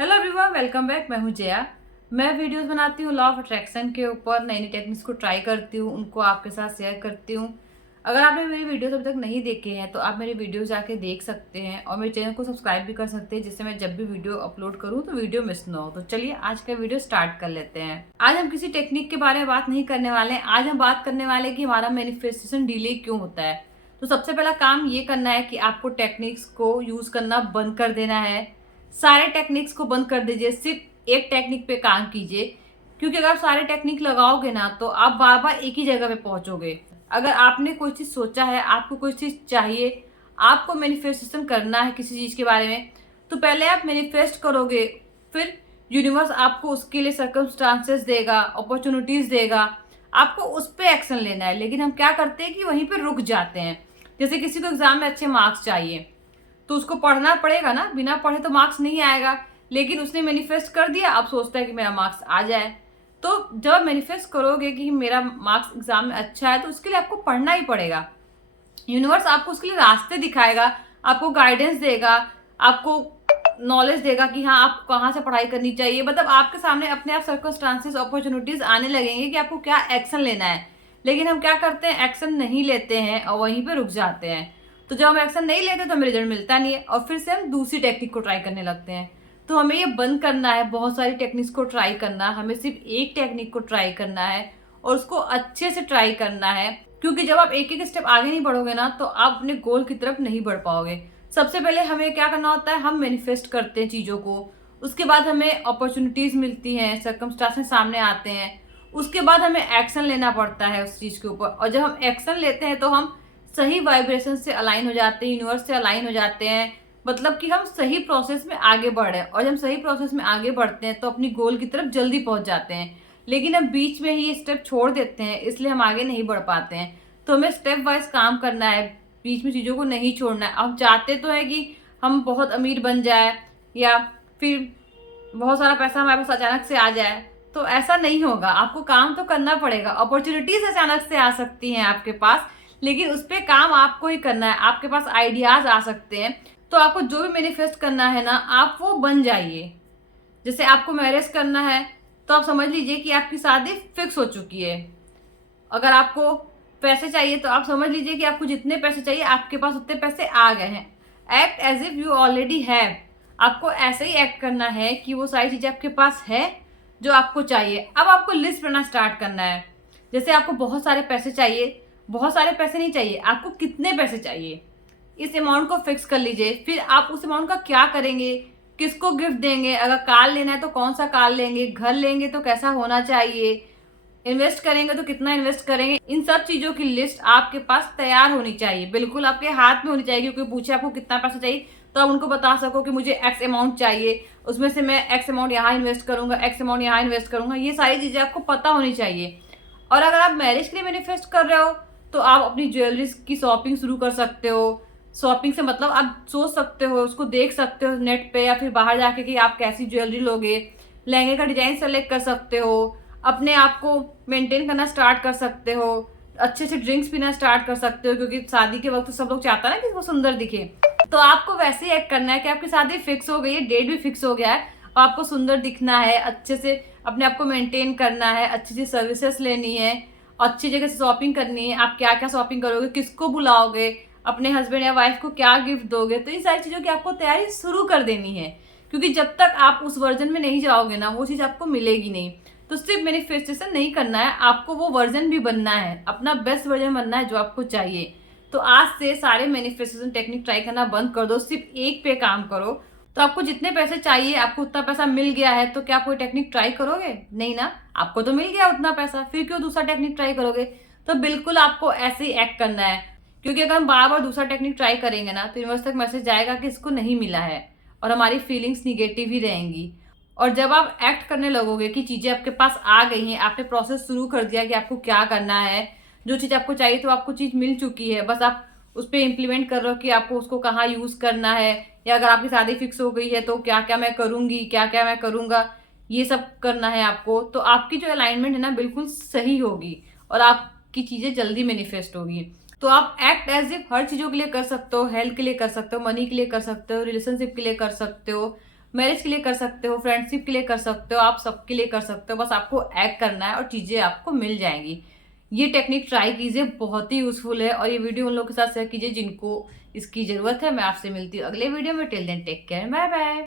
Hello everyone, welcome back. मैं हूं जया। मैं वीडियोस बनाती हूँ लॉ ऑफ अट्रैक्शन के ऊपर, नई नई टेक्निक्स को ट्राई करती हूँ, उनको आपके साथ शेयर करती हूँ। अगर आपने मेरी वीडियोस अभी तक नहीं देखे हैं तो आप मेरी वीडियोस जाके देख सकते हैं और मेरे चैनल को सब्सक्राइब भी कर सकते हैं, जिससे मैं जब भी वीडियो अपलोड करूँ तो वीडियो मिस ना हो। तो चलिए आज का वीडियो स्टार्ट कर लेते हैं। आज हम किसी टेक्निक के बारे में बात नहीं करने वाले हैं। आज हम बात करने वाले हैं कि हमारा मैनिफेस्टेशन डिले क्यों होता है। तो सबसे पहला काम ये करना है कि आपको टेक्निक्स को यूज करना बंद कर देना है। सारे टेक्निक्स को बंद कर दीजिए, सिर्फ एक टेक्निक पे काम कीजिए। क्योंकि अगर आप सारे टेक्निक लगाओगे ना तो आप बार बार एक ही जगह पे पहुंचोगे। अगर आपने कोई चीज सोचा है, आपको कोई चीज चाहिए, आपको मैनिफेस्टेशन करना है किसी चीज के बारे में, तो पहले आप मैनिफेस्ट करोगे, फिर यूनिवर्स आपको उसके लिए सर्कमस्टांसेस देगा, अपॉर्चुनिटीज देगा। आपको उस पर एक्शन लेना है। लेकिन हम क्या करते हैं कि वहीं पर रुक जाते हैं। जैसे किसी को एग्जाम में अच्छे मार्क्स चाहिए तो उसको पढ़ना पड़ेगा ना, बिना पढ़े तो मार्क्स नहीं आएगा। लेकिन उसने मैनिफेस्ट कर दिया, अब सोचता है कि मेरा मार्क्स आ जाए। तो जब आप मैनिफेस्ट करोगे कि मेरा मार्क्स एग्जाम में अच्छा है तो उसके लिए आपको पढ़ना ही पड़ेगा। यूनिवर्स आपको उसके लिए रास्ते दिखाएगा, आपको गाइडेंस देगा, आपको नॉलेज देगा कि हाँ आप कहाँ से पढ़ाई करनी चाहिए। मतलब आपके सामने अपने आप सर्कमस्टांसेस, अपॉर्चुनिटीज आने लगेंगे कि आपको क्या एक्शन लेना है। लेकिन हम क्या करते हैं, एक्शन नहीं लेते हैं और वहीं पे रुक जाते हैं। तो जब हम एक्शन नहीं लेते तो हमें रिजल्ट मिलता नहीं है और फिर से हम दूसरी टेक्निक को ट्राई करने लगते हैं। तो हमें ये बंद करना है, बहुत सारी टेक्निक्स को ट्राई करना। हमें सिर्फ एक टेक्निक को ट्राई करना है और उसको अच्छे से ट्राई करना है। क्योंकि जब आप एक एक स्टेप आगे नहीं बढ़ोगे ना तो आप अपने गोल की तरफ नहीं बढ़ पाओगे। सबसे पहले हमें क्या करना होता है, हम मैनिफेस्ट करते हैं चीज़ों को। उसके बाद हमें अपॉर्चुनिटीज मिलती हैं, सर्कमस्टांसेस सामने आते हैं। उसके बाद हमें एक्शन लेना पड़ता है उस चीज़ के ऊपर। और जब हम एक्शन लेते हैं तो हम सही वाइब्रेशन से अलाइन हो जाते हैं, यूनिवर्स से अलाइन हो जाते हैं। मतलब कि हम सही प्रोसेस में आगे बढ़ रहे हैं। और जब हम सही प्रोसेस में आगे बढ़ते हैं तो अपनी गोल की तरफ जल्दी पहुंच जाते हैं। लेकिन हम बीच में ही स्टेप छोड़ देते हैं, इसलिए हम आगे नहीं बढ़ पाते हैं। तो हमें स्टेप वाइज काम करना है, बीच में चीज़ों को नहीं छोड़ना है। हम चाहते तो है कि हम बहुत अमीर बन जाए या फिर बहुत सारा पैसा हमारे पास अचानक से आ जाए, तो ऐसा नहीं होगा। आपको काम तो करना पड़ेगा। अपॉर्चुनिटीज अचानक से आ सकती हैं आपके पास, लेकिन उस पर काम आपको ही करना है। आपके पास आइडियाज आ सकते हैं, तो आपको जो भी मैनिफेस्ट करना है ना, आप वो बन जाइए। जैसे आपको मैरिज करना है तो आप समझ लीजिए कि आपकी शादी फिक्स हो चुकी है। अगर आपको पैसे चाहिए तो आप समझ लीजिए कि आपको जितने पैसे चाहिए आपके पास उतने पैसे आ गए हैं। Act as if you already have. आपको ऐसे ही एक्ट करना है कि वो सारी चीजें आपके पास है जो आपको चाहिए। अब आपको लिस्ट बनाना स्टार्ट करना है। जैसे आपको बहुत सारे पैसे चाहिए, बहुत सारे पैसे नहीं चाहिए, आपको कितने पैसे चाहिए, इस अमाउंट को फिक्स कर लीजिए। फिर आप उस अमाउंट का क्या करेंगे, किसको गिफ्ट देंगे, अगर कार लेना है तो कौन सा कार लेंगे, घर लेंगे तो कैसा होना चाहिए, इन्वेस्ट करेंगे तो कितना इन्वेस्ट करेंगे। इन सब चीजों की लिस्ट आपके पास तैयार होनी चाहिए, बिल्कुल आपके हाथ में होनी चाहिए। क्योंकि पूछे आपको कितना पैसा चाहिए तो आप उनको बता सको कि मुझे एक्स अमाउंट चाहिए, उसमें से मैं एक्स अमाउंट यहाँ इन्वेस्ट करूंगा, एक्स अमाउंट यहाँ इन्वेस्ट करूंगा। ये सारी चीजें आपको पता होनी चाहिए। और अगर आप मैरिज के लिए मैनिफेस्ट कर रहे हो तो आप अपनी ज्वेलरीज की शॉपिंग शुरू कर सकते हो। शॉपिंग से मतलब आप सोच सकते हो, उसको देख सकते हो नेट पे या फिर बाहर जाके कि आप कैसी ज्वेलरी लोगे। लहंगे का डिजाइन सेलेक्ट कर सकते हो, अपने आप को मेंटेन करना स्टार्ट कर सकते हो, अच्छे से ड्रिंक्स पीना स्टार्ट कर सकते हो। क्योंकि शादी के वक्त सब लोग चाहता है ना कि वो सुंदर दिखे। तो आपको वैसे ही एक्ट करना है कि आपकी शादी फिक्स हो गई है, डेट भी फिक्स हो गया है और आपको सुंदर दिखना है, अच्छे से अपने आप को मेंटेन करना है, अच्छी अच्छी सर्विसेज लेनी है, अच्छी जगह से शॉपिंग करनी है। आप क्या क्या शॉपिंग करोगे, किसको बुलाओगे, अपने हस्बैंड या वाइफ को क्या गिफ्ट दोगे, तो इन सारी चीज़ों की आपको तैयारी शुरू कर देनी है। क्योंकि जब तक आप उस वर्जन में नहीं जाओगे ना, वो चीज़ आपको मिलेगी नहीं। तो सिर्फ मैनिफेस्टेशन नहीं करना है, आपको वो वर्जन भी बनना है, अपना बेस्ट वर्जन बनना है जो आपको चाहिए। तो आज से सारे मैनिफेस्टेशन टेक्निक ट्राई करना बंद कर दो, सिर्फ एक पे काम करो। तो आपको जितने पैसे चाहिए, आपको उतना पैसा मिल गया है, तो क्या आप कोई टेक्निक ट्राई करोगे? नहीं ना, आपको तो मिल गया उतना पैसा, फिर क्यों दूसरा टेक्निक ट्राई करोगे? तो बिल्कुल आपको ऐसे ही एक्ट करना है। क्योंकि अगर हम बार बार दूसरा टेक्निक ट्राई करेंगे ना तो यूनिवर्स तक मैसेज जाएगा कि इसको नहीं मिला है और हमारी फीलिंग्स निगेटिव ही रहेंगी। और जब आप एक्ट करने लगोगे कि चीजें आपके पास आ गई हैं, आपने प्रोसेस शुरू कर दिया कि आपको क्या करना है, जो चीज आपको चाहिए तो आपको चीज मिल चुकी है, बस आप उस पर इम्प्लीमेंट कर रहे हो कि आपको उसको कहाँ यूज करना है। या अगर आपकी शादी फिक्स हो गई है तो क्या क्या मैं करूंगी, क्या क्या मैं करूंगा, ये सब करना है आपको। तो आपकी जो अलाइनमेंट है ना बिल्कुल सही होगी और आपकी चीजें जल्दी मैनिफेस्ट होगी। तो आप एक्ट एज इफ हर चीजों के लिए कर सकते हो, हेल्थ के लिए कर सकते हो, मनी के लिए कर सकते हो, रिलेशनशिप के लिए कर सकते हो, मैरिज के लिए कर सकते हो, फ्रेंडशिप के लिए कर सकते हो, आप सबके लिए कर सकते हो। बस आपको एक्ट करना है और चीज़ें आपको मिल जाएंगी। ये टेक्निक ट्राई कीजिए, बहुत ही यूजफुल है। और ये वीडियो उन लोगों के साथ शेयर कीजिए जिनको इसकी ज़रूरत है। मैं आपसे मिलती हूँ अगले वीडियो में। Till then take care, bye bye.